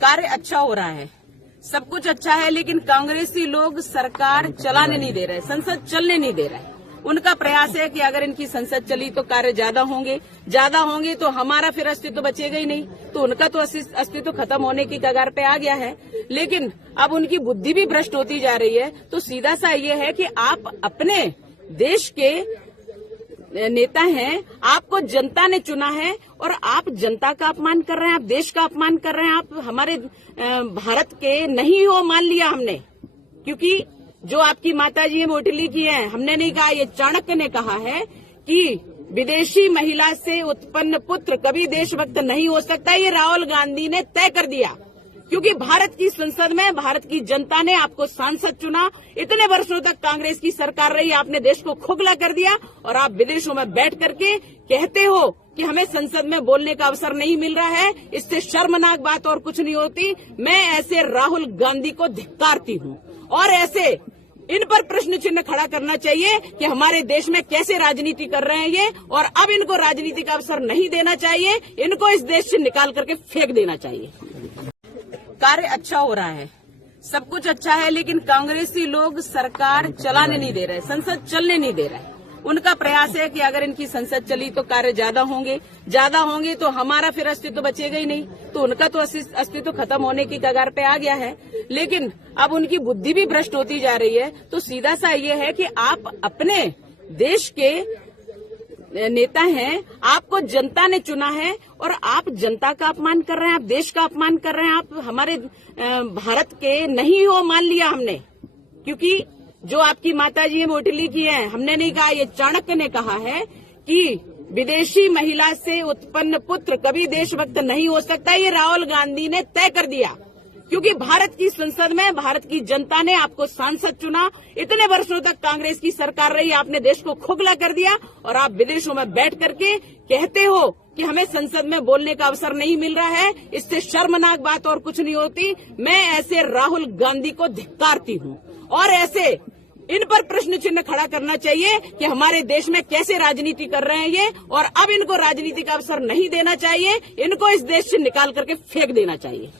कार्य अच्छा हो रहा है, सब कुछ अच्छा है, लेकिन कांग्रेसी लोग सरकार चलाने नहीं दे रहे, संसद चलने नहीं दे रहे। उनका प्रयास है कि अगर इनकी संसद चली तो कार्य ज्यादा होंगे तो हमारा फिर अस्तित्व बचेगा ही नहीं, तो उनका तो अस्तित्व खत्म होने की कगार पे आ गया है। लेकिन अब उनकी बुद्धि भी भ्रष्ट होती जा रही है। तो सीधा सा ये है कि आप अपने देश के नेता हैं, आपको जनता ने चुना है और आप जनता का अपमान कर रहे हैं, आप देश का अपमान कर रहे हैं, आप हमारे भारत के नहीं हो मान लिया हमने, क्योंकि जो आपकी माताजी है वो इटली की है। हमने नहीं कहा, ये चाणक्य ने कहा है कि विदेशी महिला से उत्पन्न पुत्र कभी देशभक्त नहीं हो सकता। ये राहुल गांधी ने तय कर दिया, क्योंकि भारत की संसद में भारत की जनता ने आपको सांसद चुना। इतने वर्षों तक कांग्रेस की सरकार रही, आपने देश को खोखला कर दिया और आप विदेशों में बैठ करके कहते हो कि हमें संसद में बोलने का अवसर नहीं मिल रहा है। इससे शर्मनाक बात और कुछ नहीं होती। मैं ऐसे राहुल गांधी को धिक्कारती हूँ और ऐसे इन पर प्रश्न चिन्ह खड़ा करना चाहिए कि हमारे देश में कैसे राजनीति कर रहे हैं ये, और अब इनको राजनीति का अवसर नहीं देना चाहिए, इनको इस देश से निकाल करके फेंक देना चाहिए। कार्य अच्छा हो रहा है, सब कुछ अच्छा है, लेकिन कांग्रेसी लोग सरकार चलाने नहीं दे रहे, संसद चलने नहीं दे रहे। उनका प्रयास है कि अगर इनकी संसद चली तो कार्य ज्यादा होंगे तो हमारा फिर अस्तित्व बचेगा ही नहीं, तो उनका तो अस्तित्व खत्म होने की कगार पे आ गया है। लेकिन अब उनकी बुद्धि भी भ्रष्ट होती जा रही है। तो सीधा सा ये है कि आप अपने देश के नेता हैं, आपको जनता ने चुना है और आप जनता का अपमान कर रहे हैं, आप देश का अपमान कर रहे हैं, आप हमारे भारत के नहीं हो मान लिया हमने, क्योंकि जो आपकी माताजी है वो इटली की है। हमने नहीं कहा, ये चाणक्य ने कहा है कि विदेशी महिला से उत्पन्न पुत्र कभी देशभक्त नहीं हो सकता। ये राहुल गांधी ने तय कर दिया, क्योंकि भारत की संसद में भारत की जनता ने आपको सांसद चुना। इतने वर्षों तक कांग्रेस की सरकार रही, आपने देश को खोखला कर दिया और आप विदेशों में बैठ करके कहते हो कि हमें संसद में बोलने का अवसर नहीं मिल रहा है। इससे शर्मनाक बात और कुछ नहीं होती। मैं ऐसे राहुल गांधी को धिक्कारती हूँ और ऐसे इन पर प्रश्न चिन्ह खड़ा करना चाहिए कि हमारे देश में कैसे राजनीति कर रहे हैं ये, और अब इनको राजनीति का अवसर नहीं देना चाहिए, इनको इस देश से निकाल करके फेंक देना चाहिए।